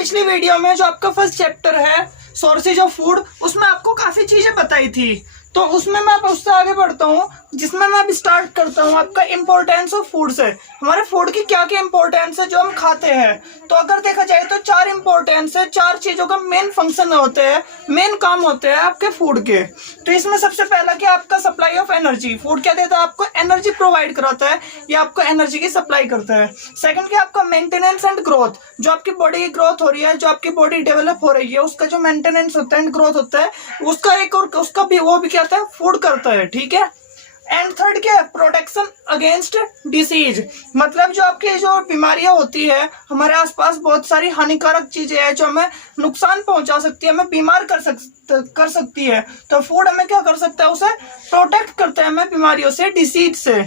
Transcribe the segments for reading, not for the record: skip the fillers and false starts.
पिछली वीडियो में जो आपका फर्स्ट चैप्टर है सोर्सेज ऑफ फूड, उसमें आपको काफी चीजें बताई थी, तो उसमें मैं उससे आगे बढ़ता हूँ, जिसमें मैं अब स्टार्ट करता हूँ आपका इम्पोर्टेंस ऑफ फूड से। हमारे फूड की क्या क्या इम्पोर्टेंस है जो हम खाते हैं। तो अगर देखा जाए तो 4 इम्पोर्टेंस है, 4 चीजों का मेन फंक्शन होते हैं, मेन काम होते हैं आपके फूड के। तो इसमें सबसे पहला क्या आपका सप्लाई ऑफ एनर्जी। फूड क्या देता है आपको, एनर्जी प्रोवाइड कराता है, ये आपको एनर्जी की सप्लाई करता है। सेकंड क्या आपका मेंटेनेंस एंड ग्रोथ, जो आपकी बॉडी की ग्रोथ हो रही है, जो आपकी बॉडी डेवलप हो रही है, उसका जो मेंटेनेंस होता है एंड ग्रोथ होता है, उसका एक और उसका भी वो भी क्या होता है, फूड करता है, ठीक है। एंड थर्ड क्या है, प्रोटेक्शन अगेंस्ट डिसीज, मतलब जो आपकी जो बीमारियां होती है, हमारे आसपास बहुत सारी हानिकारक चीजें हैं जो हमें नुकसान पहुंचा सकती है, हमें बीमार कर सकती है। तो फूड हमें क्या कर सकता है, उसे प्रोटेक्ट करता है हमें बीमारियों से, डिसीज से।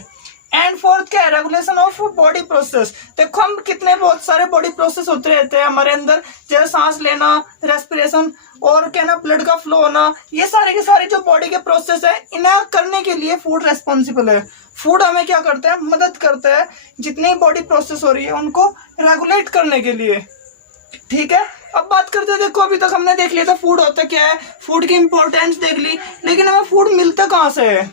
एंड फोर्थ क्या है, रेगुलेशन ऑफ बॉडी प्रोसेस। देखो हम कितने बहुत सारे बॉडी प्रोसेस होते रहते हैं हमारे अंदर, जैसे सांस लेना, रेस्पिरेशन, और क्या ना ब्लड का फ्लो होना, ये सारे के सारे जो बॉडी के प्रोसेस है, इन्हें करने के लिए फूड रेस्पॉन्सिबल है। फूड हमें क्या करता है, मदद करता है जितनी बॉडी प्रोसेस हो रही है उनको रेगुलेट करने के लिए, ठीक है। अब बात करते हैं, देखो अभी तक हमने देख लिया था फूड होता क्या है, फूड की इंपॉर्टेंस देख ली, लेकिन हमें फूड मिलता कहाँ से है,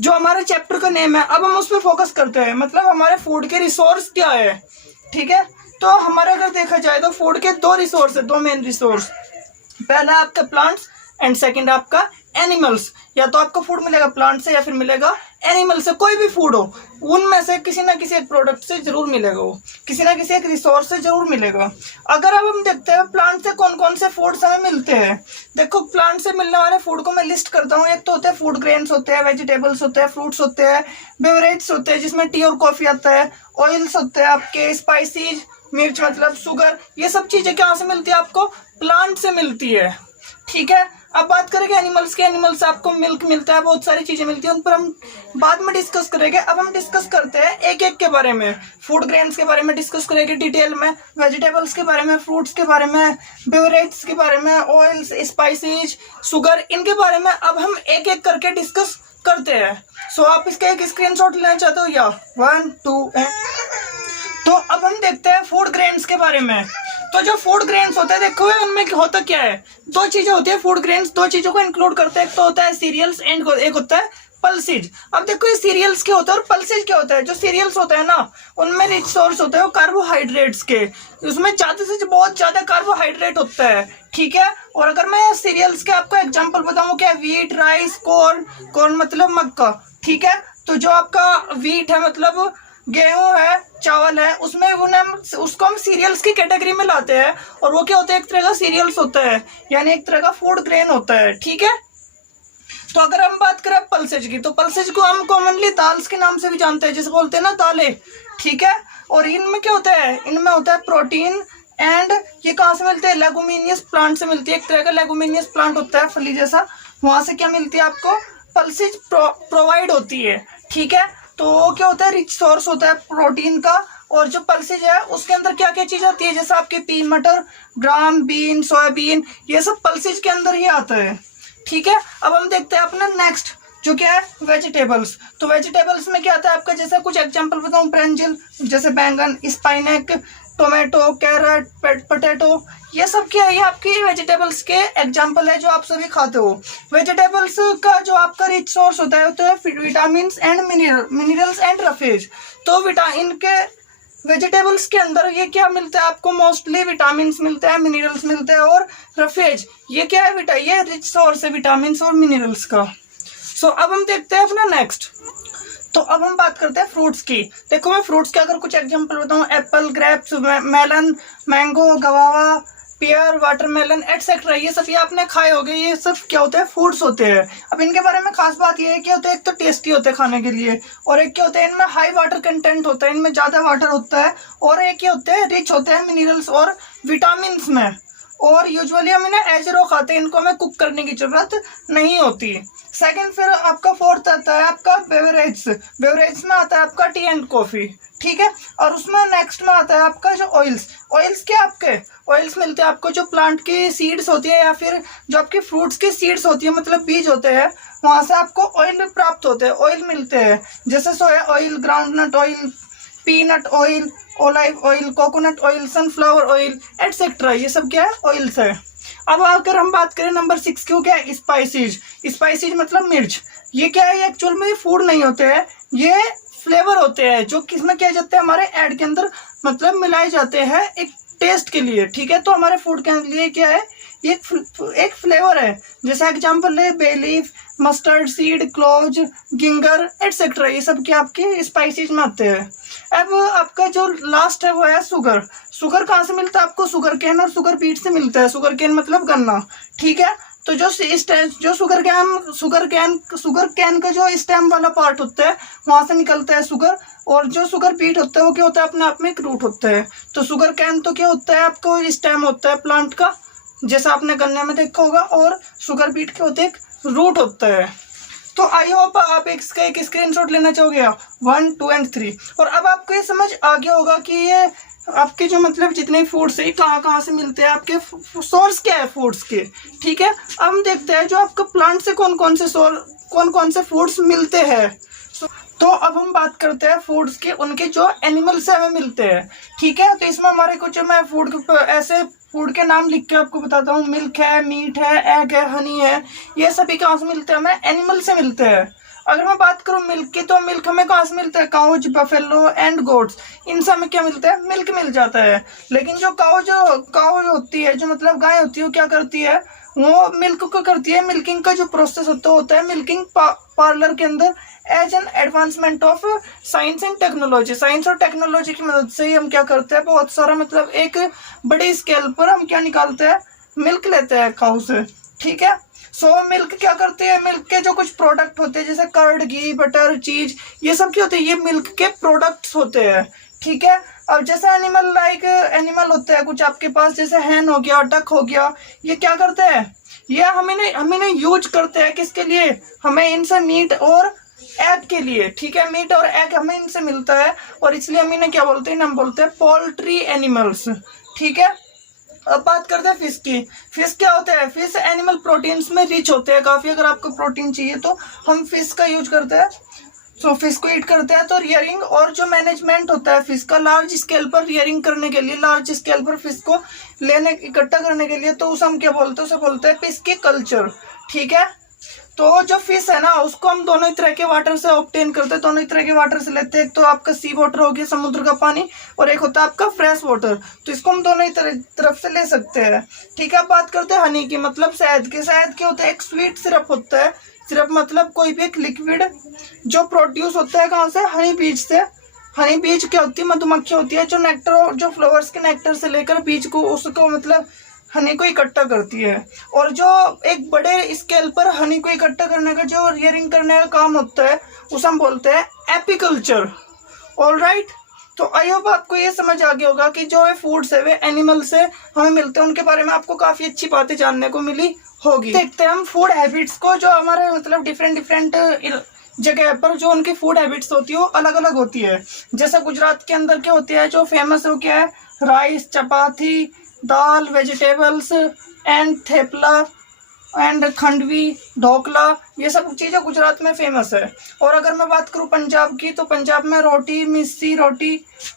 जो हमारे चैप्टर का नेम है। अब हम उस पर फोकस करते हैं, मतलब हमारे फूड के रिसोर्स क्या है, ठीक है। तो हमारे अगर देखा जाए तो फूड के 2 रिसोर्स है, 2 मेन रिसोर्स। पहला आपका प्लांट्स एंड सेकंड आपका एनिमल्स। या तो आपको फूड मिलेगा प्लांट से या फिर मिलेगा एनिमल से, कोई भी फूड हो उनमें से किसी ना किसी एक प्रोडक्ट से जरूर मिलेगा, वो किसी ना किसी एक रिसोर्स से जरूर मिलेगा। अगर अब हम देखते हैं प्लांट से कौन कौन से फूड्स हमें मिलते हैं, देखो प्लांट से मिलने वाले फूड को मैं लिस्ट करता हूँ। एक तो होते हैं फूड ग्रेन्स होते हैं, वेजिटेबल्स होते हैं, फ्रूट्स होते हैं, बेवरेजेस होते हैं जिसमें टी और कॉफी आता है, ऑयल्स होते हैं आपके, स्पाइसीज, मिर्च मतलब शुगर, ये सब चीजें कहाँ से मिलती है आपको, प्लांट से मिलती है, ठीक है। अब बात करेंगे एनिमल्स के, एनिमल्स से आपको मिल्क मिलता है, बहुत सारी चीजें मिलती है, उन पर हम बाद में डिस्कस करेंगे। अब हम डिस्कस करते हैं एक एक के बारे में, फूड ग्रेन्स के बारे में डिस्कस करेंगे डिटेल में, वेजिटेबल्स के बारे में, फ्रूट्स के बारे में, बेवरेजेस के बारे में, ऑयल्स, स्पाइसेज, शुगर, इनके बारे में अब हम एक एक करके डिस्कस करते हैं। सो आप इसका एक स्क्रीनशॉट लेना चाहते हो या 1 2 तो अब हम देखते हैं फूड ग्रेन्स के बारे में। तो जो फूड ग्रेन्स होते हैं, देखो उनमें होता क्या है, 2 चीजें होती है फूड ग्रेन्स, 2 चीजों को इंक्लूड करते हैं। एक तो होता है सीरियल्स एंड एक होता है पल्सेज। अब देखो ये सीरियल्स क्या होता है और पल्सेज क्या होता है। जो सीरियल्स होता है ना, उनमें रिच सोर्स होते हैं वो कार्बोहाइड्रेट्स के, उसमें ज्यादा से बहुत ज्यादा कार्बोहाइड्रेट होता है, ठीक है। और अगर मैं सीरियल्स के आपको एग्जांपल बताऊं, क्या व्हीट, राइस, कॉर्न मतलब मक्का, ठीक है। तो जो आपका व्हीट है मतलब गेहूं है, चावल है, उसमें उसको हम सीरियल्स की कैटेगरी में लाते हैं, और वो क्या होता है, एक तरह का सीरियल्स होता है, यानी एक तरह का फूड ग्रेन होता है, ठीक है। तो अगर हम बात करें पल्सेज की, तो पल्सेज को हम कॉमनली दाल्स के नाम से भी जानते हैं, जिसे बोलते हैं ना दालें, ठीक है। और इनमें क्या होता है, इनमें होता है प्रोटीन, एंड ये कहाँ से मिलते हैं, लेगुमिनियस प्लांट से मिलती है, एक तरह का लेगुमिनियस प्लांट होता है फली जैसा, वहां से क्या मिलती है आपको, पल्सेज प्रोवाइड होती है, ठीक है। तो क्या होता है, रिच सोर्स होता है प्रोटीन का। और जो पल्सेज है उसके अंदर क्या क्या चीज आती है, जैसे आपके पी मटर, ग्राम, बीन, सोयाबीन, ये सब पल्सेज के अंदर ही आता है, ठीक है। अब हम देखते हैं अपना नेक्स्ट जो क्या है, वेजिटेबल्स। तो वेजिटेबल्स में क्या आता है आपका, जैसे कुछ एग्जांपल बताऊं, ब्रिंजल जैसे बैंगन, स्पाइनक, टोमेटो, कैरेट, पोटैटो, ये सब क्या है, ये आपकी वेजिटेबल्स के एग्जांपल है जो आप सभी खाते हो। वेजिटेबल्स का जो आपका रिच सोर्स होता है तो है vitamin and minerals and roughage. तो इनके वेजिटेबल्स के अंदर ये क्या मिलता है आपको, मोस्टली विटामिन मिलते हैं, मिनरल्स मिलते हैं, और रफेज ये क्या है, ये रिच सोर्स है विटामिन और मिनरल्स का। सो अब हम देखते हैं अपना नेक्स्ट। तो अब हम बात करते हैं फ्रूट्स की। देखो मैं फ्रूट्स के अगर कुछ एग्जांपल बताऊं, apple, grapes, melon, mango, guava, pear, watermelon etcetera, ये सब ये आपने खाए होंगे, ये सब क्या होते हैं, फ्रूट्स होते हैं। अब इनके बारे में खास बात ये है कि होते हैं, एक तो टेस्टी होते हैं खाने के लिए, और एक क्या होता है, इनमें हाई वाटर कंटेंट होता है, इनमें ज्यादा वाटर होता है, और एक क्या होते हैं, रिच होते हैं मिनरल्स और विटामिन में। और यूजुअली हम इन्हें एज रो खाते हैं, इनको हमें कुक करने की जरूरत नहीं होती। सेकंड फिर आपका फोर्थ आता है आपका बेवरेज में आता है आपका टी एंड कॉफी, ठीक है। और उसमें नेक्स्ट में आता है आपका जो ऑयल्स क्या आपके ऑयल्स मिलते हैं आपको, जो प्लांट की सीड्स होती है या फिर जो आपके फ्रूट्स की सीड्स होती है, मतलब बीज होते हैं, वहां से आपको ऑयल प्राप्त होते हैं, ऑयल मिलते हैं, जैसे सोया oil, groundnut oil, peanut oil, olive oil, coconut oil, sunflower oil etcetera, ये सब क्या है, ऑयल्स है। अब अगर हम बात करें नंबर 6 की, क्या है, स्पाइसेज। स्पाइसेज मतलब मिर्च। ये क्या है, एक्चुअल में फूड नहीं होते हैं, ये फ्लेवर होते हैं जो किसमें किया जाता है, हमारे ऐड के अंदर मतलब मिलाए जाते हैं एक टेस्ट के लिए, ठीक है। तो हमारे फूड के लिए क्या है, ये एक फ्लेवर है। जैसे एग्जांपल है bay leaf, mustard seed, cloves, ginger etcetera, ये सब क्या आपके स्पाइसेस में आते हैं। अब आपका जो लास्ट है वो है शुगर। शुगर कहाँ से मिलता है आपको, शुगर केन और शुगर बीट से मिलता है। शुगर केन मतलब गन्ना, ठीक है। तो जो शुगर कैन का जो स्टेम वाला पार्ट होता है वहां से निकलता है शुगर, और जो शुगर बीट होता है वो क्या होता है, अपने आप में एक रूट होता है। तो शुगर कैन तो क्या होता है, आपको स्टेम होता है प्लांट का, जैसा आपने गन्ने में देखा होगा, और शुगर बीट के होते एक रूट होता है। तो आई होप आप इसका एक स्क्रीनशॉट लेना चाहोगे 1, 2 एंड 3। और अब आपको ये समझ आ गया होगा कि ये आपके जो मतलब जितने फूड्स है कहाँ कहाँ से मिलते हैं, आपके सोर्स क्या है फूड्स के, ठीक है। अब हम देखते हैं जो आपका प्लांट से कौन कौन से फूड्स मिलते हैं। तो अब हम बात करते हैं फूड्स के, उनके जो एनिमल से हमें मिलते हैं, ठीक है। तो इसमें हमारे कुछ मैं ऐसे फूड के नाम लिख के आपको बताता हूँ। मिल्क है, मीट है, एग है, हनी है, ये सभी कहाँ से मिलते हैं, हमें एनिमल से मिलते हैं। अगर मैं बात करूँ मिल्क की, तो मिल्क हमें कहाँ से मिलता है, काउज, बफेलो एंड गोट्स, इन सब में क्या मिलता है, मिल्क मिल जाता है। लेकिन जो काउ होती है, जो मतलब गाय होती है, वो क्या करती है, वो मिल्क को करती है, मिल्किंग का जो प्रोसेस होता है मिल्किंग पार्लर के अंदर, as an advancement of science and technology. Science और टेक्नोलॉजी की मदद से ही हम क्या करते हैं, बहुत सारा मतलब एक बड़ी स्केल पर हम क्या निकालते हैं, मिल्क लेते हैं काउ से, ठीक है। सो मिल्क क्या करती है, मिल्क के जो कुछ प्रोडक्ट होते हैं जैसे कर्ड, घी, बटर, चीज, ये सब क्या होते हैं, ये मिल्क के प्रोडक्ट्स होते हैं, ठीक है। अब जैसे एनिमल होते हैं कुछ आपके पास, जैसे हैन हो गया, डक हो गया, ये क्या करते हैं, ये हमें यूज करते हैं किसके लिए, हमें इनसे मीट और एग के लिए, ठीक है। मीट और एग हमें इनसे मिलता है, और इसलिए हम इन्हें क्या बोलते हैं, हम बोलते हैं पोल्ट्री एनिमल्स, ठीक है। अब बात करते हैं फिश की। फिश क्या होता है, फिश एनिमल प्रोटीन्स में रिच होते हैं काफी। अगर आपको प्रोटीन चाहिए तो हम फिश का यूज करते हैं, सो फिश को ईट करते हैं। तो रियरिंग और जो मैनेजमेंट होता है फिश का, लार्ज स्केल पर रियरिंग करने के लिए, लार्ज स्केल पर फिश को इकट्ठा करने के लिए, तो उसे हम क्या बोलते हैं, उसे बोलते हैं फिश की कल्चर, ठीक है। तो जो फिश है ना, उसको हम दोनों ही तरह के वाटर से ऑब्टेन करते हैं, दोनों ही तरह के वाटर से लेते हैं। एक तो आपका सी वाटर हो गया, समुद्र का पानी, और एक होता है आपका फ्रेश वाटर। तो इसको हम दोनों ही तरफ से ले सकते हैं, ठीक है। बात करते हैं हनी की, मतलब शहद की। शहद क्या होता है, एक स्वीट सिरप होता है। सिरप मतलब कोई भी एक लिक्विड जो प्रोड्यूस होता है कहाँ से, हनी बीज से। हनी बीज क्या होती है, मधुमक्खी होती है जो नेक्टर, जो फ्लावर्स के नेक्टर से लेकर बीज को, उसको मतलब हनी को इकट्ठा करती है। और जो एक बड़े स्केल पर हनी को इकट्ठा करने का, जो रियरिंग करने का काम होता है, उसे हम बोलते हैं एपीकल्चर। ऑलराइट, तो आई होप आपको ये समझ आ गया होगा कि जो फूड्स है वे एनिमल से हमें मिलते हैं, उनके बारे में आपको काफी अच्छी बातें जानने को मिली होगी। देखते हैं हम फूड हैबिट्स को, जो हमारे मतलब डिफरेंट जगह पर जो उनकी फूड हैबिट्स होती है वो अलग अलग होती है। जैसे गुजरात के अंदर क्या होती है, जो फेमस है क्या है, rice, chapati, dal, vegetables and thepla and khandvi, dhokla, ये सब चीज़ें गुजरात में फेमस है। और अगर मैं बात करूँ पंजाब की, तो पंजाब में रोटी, मिस्सी रोटी,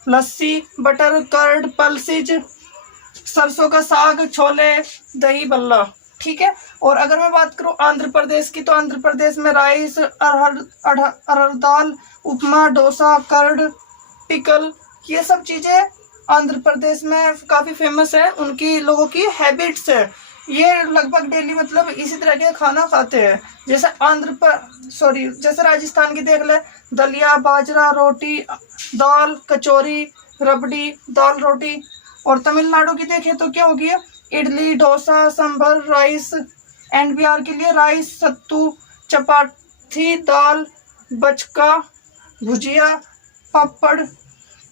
लस्सी, बटर कर्ड, पल्सेज, सरसों का साग, छोले, दही बल्ला, ठीक है। और अगर मैं बात करूँ आंध्र प्रदेश की, तो आंध्र प्रदेश में राइस, अरहर दाल, उपमा, डोसा, कर्ड, पिकल, ये सब चीज़ें आंध्र प्रदेश में काफ़ी फेमस है। उनकी लोगों की हैबिट्स है, ये लगभग डेली मतलब इसी तरह के खाना खाते हैं। जैसे जैसे राजस्थान की देख ले, दलिया, बाजरा, रोटी, दाल, कचौरी, रबड़ी, दाल रोटी। और तमिलनाडु की देखें तो क्या होगी, इडली, डोसा, सांभर, राइस। एंड बिहार के लिए राइस, सत्तू, चपाती, दाल, बचका, भुजिया, पापड़,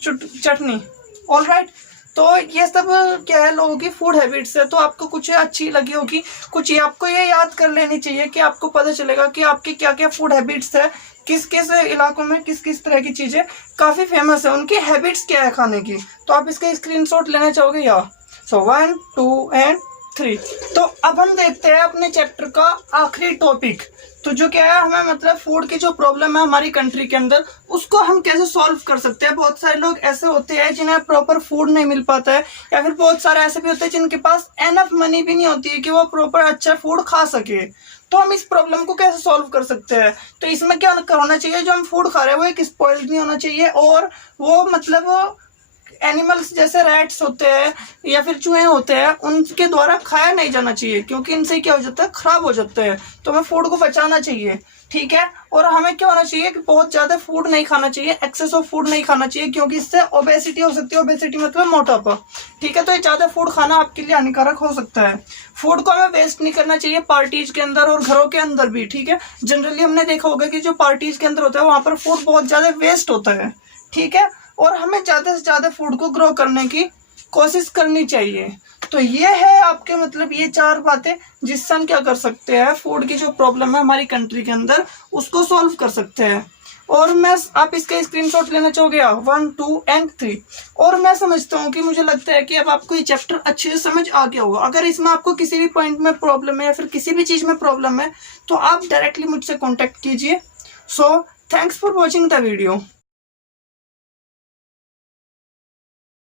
चटनी। ऑलराइट, तो ये सब क्या है लोगों की फूड हैबिट्स है। तो आपको कुछ अच्छी लगी होगी, कुछ आपको ये याद कर लेनी चाहिए कि आपको पता चलेगा कि आपकी क्या क्या फूड हैबिट्स है, किस किस इलाकों में किस किस तरह की चीज़ें काफ़ी फेमस है, उनकी हैबिट्स क्या है खाने की। तो आप इसका स्क्रीनशॉट लेना चाहोगे या। सो 1, 2 एंड 3। तो अब हम देखते हैं अपने चैप्टर का आखिरी टॉपिक, तो जो क्या है, हमें मतलब फूड की जो प्रॉब्लम है हमारी कंट्री के अंदर, उसको हम कैसे सॉल्व कर सकते हैं। बहुत सारे लोग ऐसे होते हैं जिन्हें प्रॉपर फूड नहीं मिल पाता है, या फिर बहुत सारे ऐसे भी होते हैं जिनके पास एनफ मनी भी नहीं होती है कि वो प्रॉपर अच्छा फूड खा सके। तो हम इस प्रॉब्लम को कैसे सॉल्व कर सकते हैं। तो इसमें क्या होना चाहिए, जो हम फूड खा रहे हैं वो एक स्पॉइल्ड नहीं होना चाहिए, और वो मतलब एनिमल्स जैसे रैट्स होते हैं या फिर चूहे होते हैं उनके द्वारा खाया नहीं जाना चाहिए, क्योंकि इनसे क्या हो जाता है, खराब हो जाता है। तो हमें फूड को बचाना चाहिए, ठीक है। और हमें क्या होना चाहिए कि बहुत ज्यादा फूड नहीं खाना चाहिए, एक्सेस ऑफ फूड नहीं खाना चाहिए, क्योंकि इससे ओबेसिटी हो सकती है। ओबेसिटी मतलब मोटापा, ठीक है। तो ये ज्यादा फूड खाना आपके लिए हानिकारक हो सकता है। फूड को हमें वेस्ट नहीं करना चाहिए, पार्टीज के अंदर और घरों के अंदर भी, ठीक है। जनरली हमने देखा होगा कि जो पार्टीज के अंदर होता है वहां पर फूड बहुत ज्यादा वेस्ट होता है, ठीक है। और हमें ज्यादा से ज्यादा फूड को ग्रो करने की कोशिश करनी चाहिए। तो ये है आपके मतलब ये 4 बातें जिससे हम क्या कर सकते हैं, फूड की जो प्रॉब्लम है हमारी कंट्री के अंदर उसको सॉल्व कर सकते हैं। और मैं आप इसका स्क्रीनशॉट लेना चाहोगे 1, 2 एंड 3। और मैं समझता हूँ कि मुझे लगता है कि अब आपको ये चैप्टर अच्छे से समझ आ गया होगा। अगर इसमें आपको किसी भी पॉइंट में प्रॉब्लम है या फिर किसी भी चीज में प्रॉब्लम है तो आप डायरेक्टली मुझसे कॉन्टेक्ट कीजिए। So thanks for watching the video.